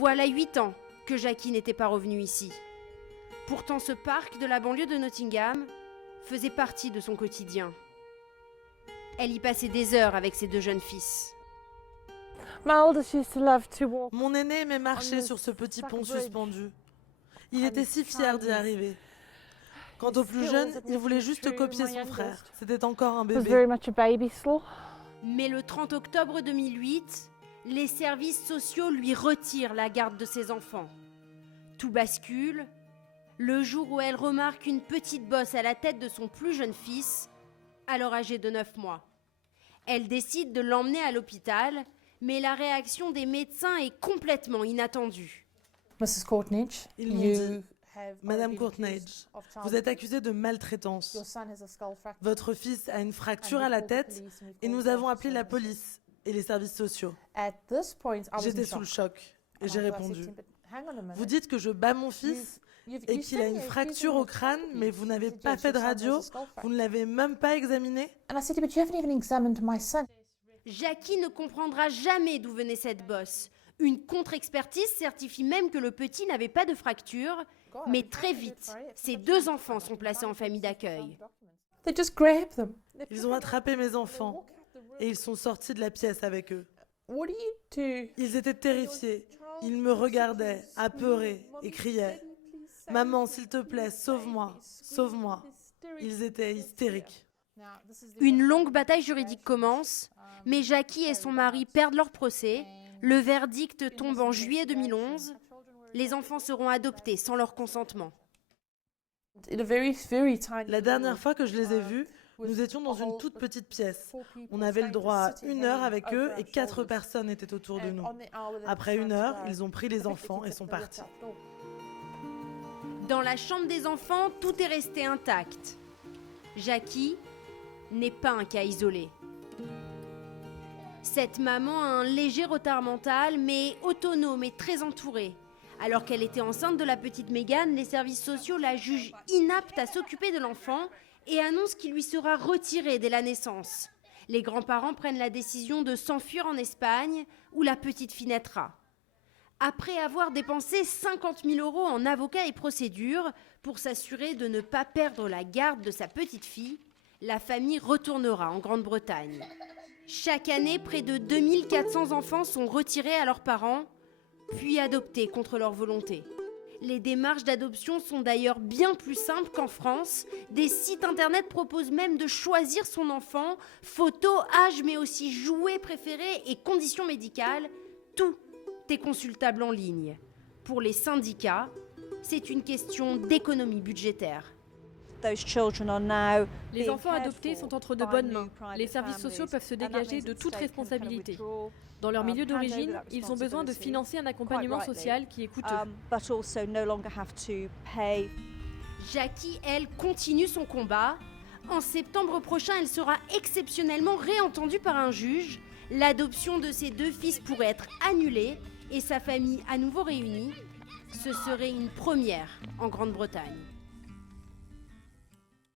Voilà 8 ans que Jackie n'était pas revenue ici. Pourtant, ce parc de la banlieue de Nottingham faisait partie de son quotidien. Elle y passait des heures avec ses 2 jeunes fils. Mon aîné aimait marcher sur ce petit pont suspendu. Il était si fier d'y arriver. Quant au plus jeune, il voulait juste copier son frère. C'était encore un bébé. Mais le 30 octobre 2008, les services sociaux lui retirent la garde de ses enfants. Tout bascule le jour où elle remarque une petite bosse à la tête de son plus jeune fils, alors âgé de 9 mois. Elle décide de l'emmener à l'hôpital, mais la réaction des médecins est complètement inattendue. Ils m'ont dit, Madame Courtnage, vous êtes accusée de maltraitance. Votre fils a une fracture à la tête et nous avons appelé la police et les services sociaux. J'étais sous le choc et j'ai répondu, vous dites que je bats mon fils et qu'il a une fracture au crâne, mais vous n'avez pas fait de radio, vous ne l'avez même pas examiné? Jackie ne comprendra jamais d'où venait cette bosse. Une contre-expertise certifie même que le petit n'avait pas de fracture, mais très vite, ses 2 enfants sont placés en famille d'accueil. Ils ont attrapé mes enfants et ils sont sortis de la pièce avec eux. Ils étaient terrifiés, ils me regardaient, apeurés et criaient « Maman, s'il te plaît, sauve-moi, sauve-moi ». Ils étaient hystériques. Une longue bataille juridique commence, mais Jackie et son mari perdent leur procès. Le verdict tombe en juillet 2011. Les enfants seront adoptés sans leur consentement. La dernière fois que je les ai vus, nous étions dans une toute petite pièce. On avait le droit à 1 heure avec eux et 4 personnes étaient autour de nous. Après 1 heure, ils ont pris les enfants et sont partis. Dans la chambre des enfants, tout est resté intact. Jackie n'est pas un cas isolé. Cette maman a un léger retard mental, mais autonome et très entourée. Alors qu'elle était enceinte de la petite Meghan, les services sociaux la jugent inapte à s'occuper de l'enfant et annoncent qu'il lui sera retiré dès la naissance. Les grands-parents prennent la décision de s'enfuir en Espagne, où la petite fille naîtra. Après avoir dépensé 50 000 € en avocats et procédures pour s'assurer de ne pas perdre la garde de sa petite fille, la famille retournera en Grande-Bretagne. Chaque année, près de 2400 enfants sont retirés à leurs parents, puis adoptés contre leur volonté. Les démarches d'adoption sont d'ailleurs bien plus simples qu'en France. Des sites internet proposent même de choisir son enfant, photos, âge, mais aussi jouets préférés et conditions médicales. Tout est consultable en ligne. Pour les syndicats, c'est une question d'économie budgétaire. Les enfants adoptés sont entre de bonnes mains. Les services sociaux peuvent se dégager de toute responsabilité. Dans leur milieu d'origine, ils ont besoin de financer un accompagnement social qui est coûteux. Jackie, elle, continue son combat. En septembre prochain, elle sera exceptionnellement réentendue par un juge. L'adoption de ses 2 fils pourrait être annulée et sa famille à nouveau réunie. Ce serait une première en Grande-Bretagne.